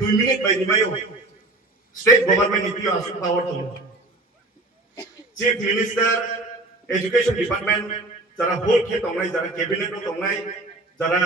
2 minute by Nimayo. State government itu asal power tu. Chief Minister, Education Department, jara whole ke tongai, jara cabinet tu tongai, jara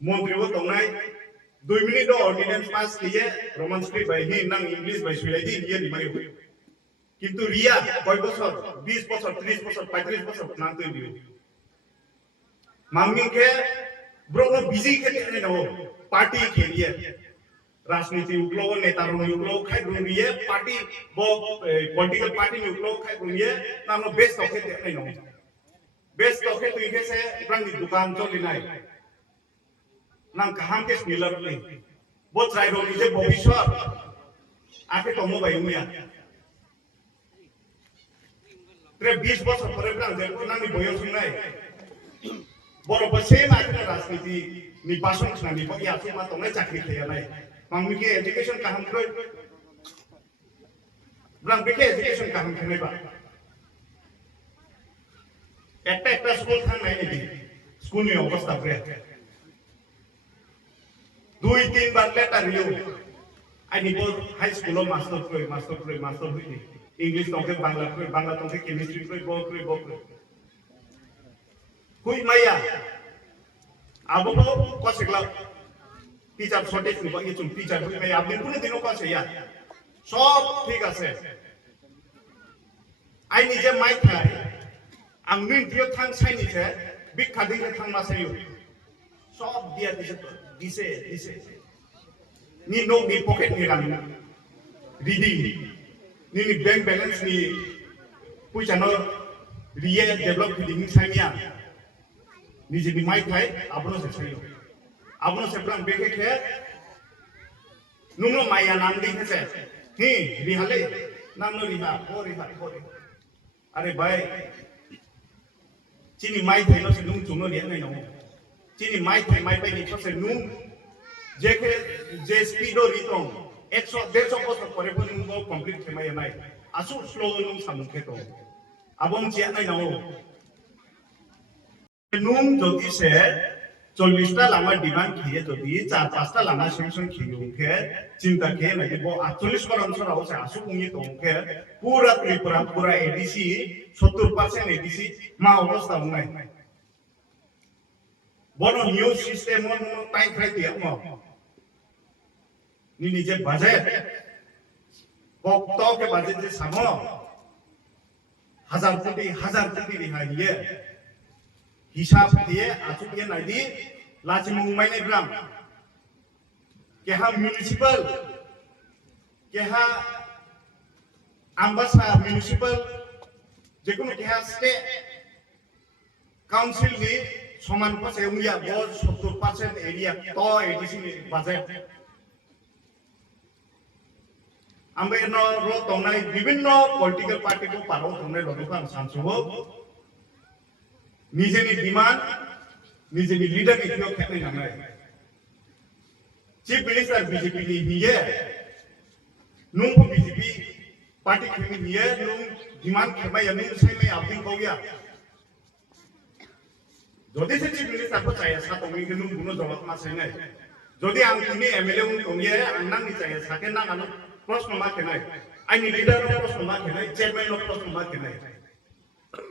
मंत्री वो तंगनाय 2 minute ordinance पास किए Roman script by ही नंग English by सुलाइदी ये निमायो किंतु रिया कोई बसर 20 बसर 30 बसर 35 बसर नांतो दियो मांगी के ब्रोनो बिजी के ने नो पार्टी के लिए राजनीति उगलो नेता रो उगलो खाइ रुनिए पार्टी वो पॉलिटिकल पार्टी में उगलो खाइ रुनिए नानो बेस्ट ओके ने नो बेस्ट ओके तो इके से ब्रांडी दुकान तो लिनाय nang kaham kes milar ni bot try ro nije bobishwar ake tomo bayumia tre 20 বছর পরে ব্রাং যে নানি বয়স নাই বড় বসে না কে রাজনীতি নির্বাচন খানি বই আছে মা তোমরা চাকরি খেয়া নাই মাংমি কে এডুকেশন কাহাম কই ব্রাং কে এডুকেশন কাহাম খাই বা একটা স্কুল থাং নাই নি স্কুল নি অবস্থা প্রে 2-3 बार लेटर लियो आई निबो हाई स्कूल मास्टर हुई इंग्लिश तोके बांग्ला तोके केमिस्ट्री बो हुई माया अब वो कसेगला टीचर शॉर्टेज निबो ये तुम टीचर हुई माया आपने पुने दिनों कसे या सब ठीक আছে आई निजे माइ थाय आं मिन दियो थां साइनिसे बिग खादिं थां मासायो सब दिया दिसे ni no ni pocket ni ram reading ni bank balance ni puja no riye develop reading sanya ni je ni mai thai abono se chayo abono se plan beke ke nungno maya nam ding se hi rihale namno riha hori are bhai chini mai thai no se nung chungno lian nai no chini mai thai mai pai ni se nung जेके जे स्पीडो रितों 100-150 बছর পরে পর্যন্ত complete থেমাই নাই আসু slow num সামুখে তো আবম chia নাই নাও num যদি সে 40টা Lama demand খেয়ে যদি 4-5টা Lama section খেয়ে চিন্তা খেয়ে নাই বো 48 বার অঞ্চল আছে আসু কুমি তো কে পুরা ত্রিপুরা পুরা এডিসি 70% এডিসি মা অবস্থা নাই বড় নিউ সিস্টেম টাই খাই দিয়া মো ni nije budget bokto ke budget je samo 1000 কোটি রিহাইয়ে হিসাব দিয়ে আচুকে নাইদি লাচিমুং মাইনে গ্রাম কেহা মিউনিসিপাল কেহা আম্বাসা মিউনিসিপাল যেকোনো কেহা স্টেট কাউন্সিল ni সমান পাশে উইয়া 70% এরিয়া তো এডিসি বাজেট आंबे नो रो तोंनाय विभिन्न पॉलिटिकल पार्टी को पारो तोंनाय लोगों सानसुबो निजेनि डिमांड निजेनि लीडर इथियो खेनाय नांनाय चीफ मिनिस्टर बीजेपी नि हिये नुं बीजेपी पार्टी खेनि हिये नुं डिमांड खेबाय नुं साइमे आपदिं कोया যদি সে চিফ মিনিস্টার को चाहिए सा तोंनि नुं गुनो जवाब मा साइनाय যদি आं तिनि एमएलए उन तोंये आं नांनि चाहिए साके नांगानो प्रश्न मा केनाय आइनि लीडर नो प्रश्न मा केनाय चेयरमैन नो प्रश्न मा केनाय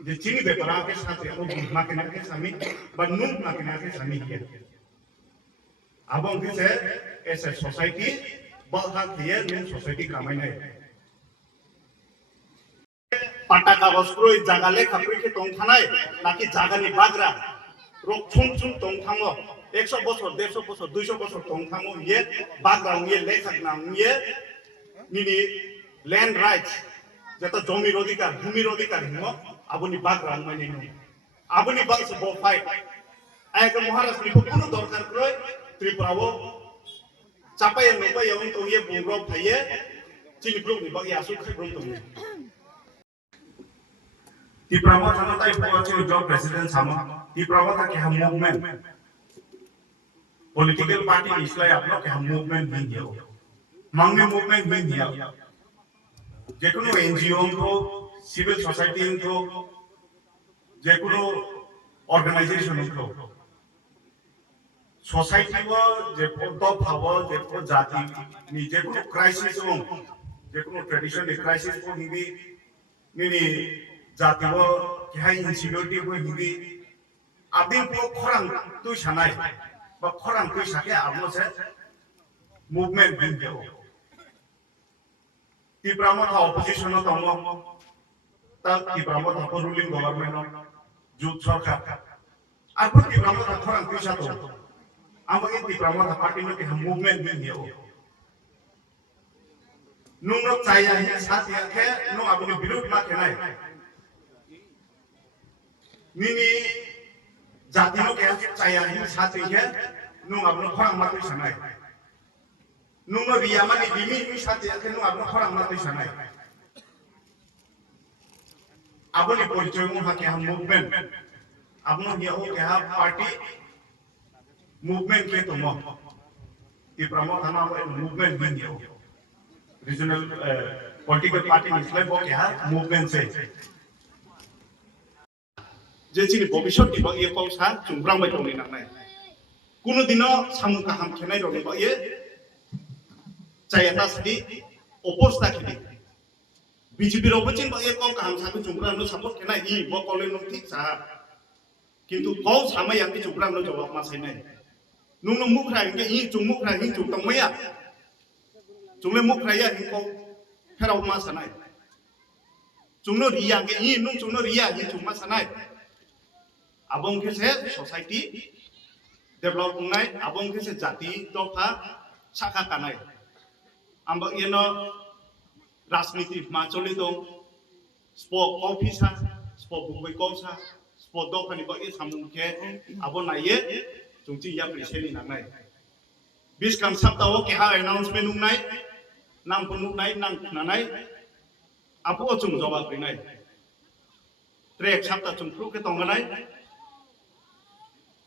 जे चिनी बेपारा के साथ ओ मा केनाय के सामी बा नुम मा केनाय के सामी के आबों के से एस ए सोसाइटी बलहा दिए नुम सोसाइटी कामायनाय पाटा कागज क्रय जागाले खापरि के तंग थानाय नाकि जागानि बाग्रा रक छुम छुम तंग थाङो 100 বছর 150 বছর 200 বছর তং থাङो ये बाग्रा ये लेखक नाम ये निनी लैंड राइट्स जेता जमीर अधिकार हिमो आबुनि बाग्रा माने नो आबुनि बास बो फाइट आयक महाराष्ट्र को कोनो दरकार क्रय त्रिपुरावो चापाय नपाय उन तो ये बुंग्रो थाये चिनि ब्रुक नि बागि आसु खैब्रम तो त्रिपुरावो थानाय पॉलिटिकल जॉब प्रेसिडेंट सामा त्रिपुरावो था के हम मूवमेंट पॉलिटिकल पार्टी इसलिए आप लोग के हम मूवमेंट नहीं दिया मांगने मूवमेंट नहीं दिया जेकुनो एनजीओ को सिविल सोसाइटी को जेकुनो ऑर्गेनाइजेशन को सोसाइटी वो जेको तो भावो जेको जाति नि जेको क्राइसिस हो जेको ट्रेडिशन क्राइसिस को हिंदी नि जाति वो क्या इंसिक्योरिटी को हिंदी आदि को खरंग तु सनाय बा खरंग तु सके आपनो से मूवमेंट दिन हो तिब्रामो था ऑपोजिशन तो हम तब तिब्रामो था रूलिंग गवर्नमेंट जुट सरकार आपको तिब्रामो था खरंग तु सके आमगे तिब्रामो था पार्टी में हम मूवमेंट दिन हो नुनो चाया है साथ याखे नु अपने विरोध मा केनाय निनी जातिनो के चाया है साथ याखे नु अपने खरंग मा तो सनाय नुनो रिया माने दिमी नि साथ याखे नु अपने खरंग मा तो सनाय अपने परिचय मु हाके हम मूवमेंट अपनो ये हो के पार्टी मूवमेंट के तुम तिब्रामो थाना मूवमेंट दिन हो रीजनल पॉलिटिकल पार्टी निस्लाय वो क्या मूवमेंट से जेचिनि भविष्यत दिबा ये पौसा जुंब्रां बाय दंनि नांनाय कुनु दिनो सामु काहाम खेनाय दंनि बा ये चायता सदि अपोस्ता खिदि बीजेपी रो बचिन बा ये कौ काहाम साकु जुंब्रां नो सपोर्ट खेनाय इ बो कॉलेज नो ठीक सा किंतु कौ सामय यांति जुंब्रां नो जवाब मा सैनाय नुनो मुखरा इंगे इ जुमुखरा हि जुतंमया जुंले मुखराया हिंको फेराव मा सनाय जुंनो रिया के इ नु जुंनो रिया हि जुमा सनाय आबों के से सोसाइटी डेवलप होनाय आबों के से जाति दफा साखा कानाय आंबा येनो राजनीति मा चलि दं स्पोक ऑफिसर स्पोक बुबै कोसा स्पोक दफानि बा ए सामुं के आबो नाये जुंथि या प्रेसेनि नांनाय बिसकाम सप्ताह के हा अनाउंसमेंट नुनाय नाम पुनुनाय नाम खुनानाय आपो जुं जवाब रिनाय ट्रेक सप्ताह जुं फ्रु के तंगनाय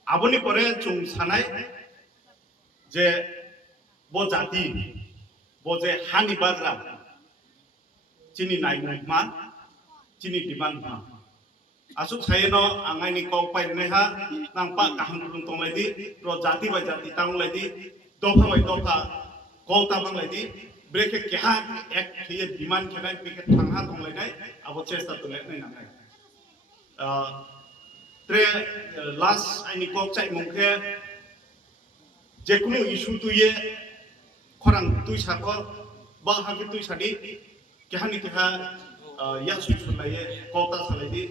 आबोनि परे जुं सानाय जे बो जाति बो जे हानि बाग्रा चिनि नायमुं मा चिनि डिमांड मा आसु सायनो आंगायनि कौ पाइने हा नांपा काहाम रुं तंलायदि रो जाति बाय जाति तांलायदि दफा बाय दफा कौता बांलायदि ब्रेक क्या एक ये डिमांड केनाय बिके थांहा दंलायनाय आबो चेष्टा तलायनाय नांनाय ट्रे लास्ट आइनि कक चाइ मुंखे जेकुनु इशु तुये खरां तुइ साको बा हाके तुइ सादि केहानि केहा या सुसुलाये कौता सालायदि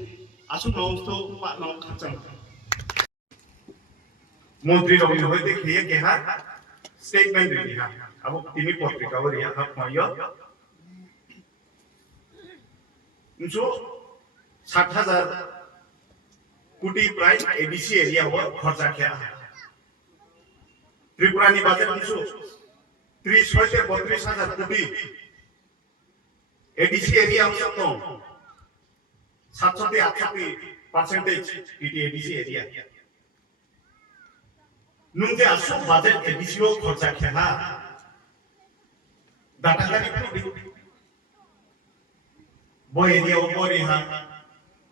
आसु नौस्तो पा नौ खाचं मंत्री रवि होयते खेये केहा स्टेटमेंट दिहा अब तिमी पत्रिका वर या हाफ मायो जो 60,000 कोटी प्राइस एबीसी एरिया हो खर्चा किया त्रिपुरा नि बजेट जो 30 से 32,000 कोटी एबीसी एरिया हो तो 700 से 8% इटी एबीसी एरिया नुंगे आसु बजेट एबीसी हो खर्चा किया डाटा करी बोय एरिया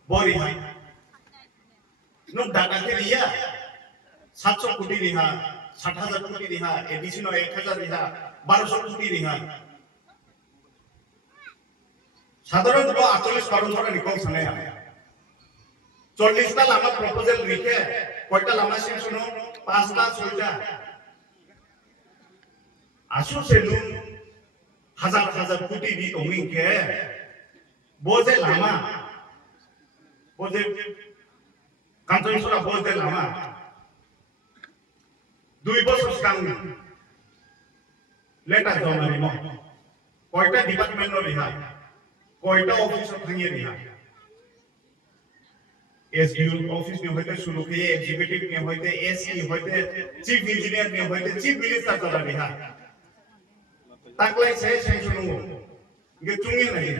बोरी हा नुक डाटा के लिया 700 कोटी रिहा 60,000 कोटी रिहा एबीसी नो 1,000 रिहा 1200 कोटी रिहा साधारण तो 48 करोड़ सर निकल सने 40 टा लामा प्रपोजल लिखे कयटा लामा सेक्शन 5 टा 6 टा आसु से नु हजार कोटी भी होंगे के बोझे लामा बोझे कांतोइसरा बोझे लामा 2 বছর কাম লেটার জমানি মো কয়টা ডিপার্টমেন্ট নো রিহা কয়টা অফিস ভাঙিয়ে রিহা एसडीओ ऑफिस में होते शुरू किए एग्जीक्यूटिव में होते एसई होते चीफ इंजीनियर में होते चीफ मिनिस्टर चला रहा ताकले से सेंशन हो ये चुंगे नहीं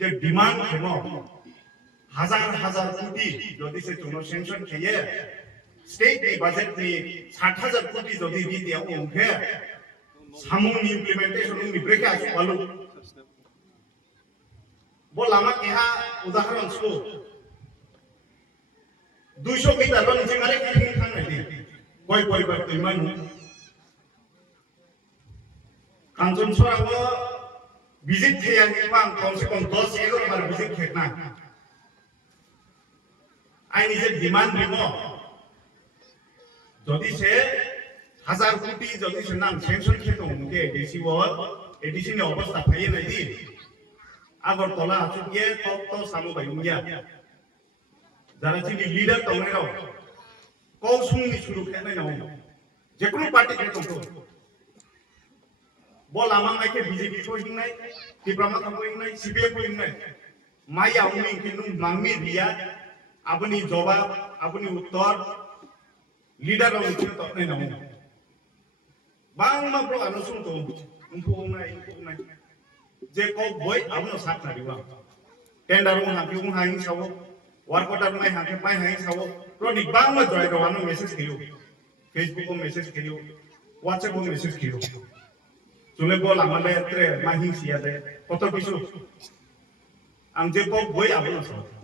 जे डिमांड है हजार कोटी যদি से चुनो सेंशन किए स्टेट के बजट में 60,000 कोटी যদি दी दिया उनके सामून इम्प्लीमेंटेशन में ब्रेक आसु वालो वो लामा केहा उदाहरण सु 200 मीटर लो नीचे मारे किलिंग थांग नहीं गय परिबार तैमान कांचन सोराबो विजिट थैयाखैबा आं कम से कम 10-11 बार विजिट खेना आइनि जे डिमांड दङ जदि से 1000 कोटी जदि से नाम सेंक्शन खेतो उनके एडिसी अवस्था थायो नायदि आगरतला आचुके तो सामु बायुंगिया जारा जोंनि लिडार दंनायाव कौसुंनि सुरु खेनायनाव जेकुनु पार्टी खेतो बल आमा माइके बीजेपी को हिंनाय तिब्रामा को हिंनाय सीपीएम को हिंनाय माइ आउनि किनु मांगनि रिया अपनी जवाब अपनी उत्तर लीडर और उनके तो नहीं नाम बांग मा प्रो अनुसुं तो उनको नहीं जे को बोय अपनो साथ ना दिवा टेंडर उन हाकि उन हाई सावो वर्क ऑर्डर में हाकि पाई हाई सावो प्रो नि बांग मा जॉय रवानो मैसेज कियो फेसबुक को मैसेज कियो व्हाट्सएप को मैसेज कियो जुमे बोल आमले त्रे माहिं सिया दे कत किसु आं जे को बोय अपनो सावो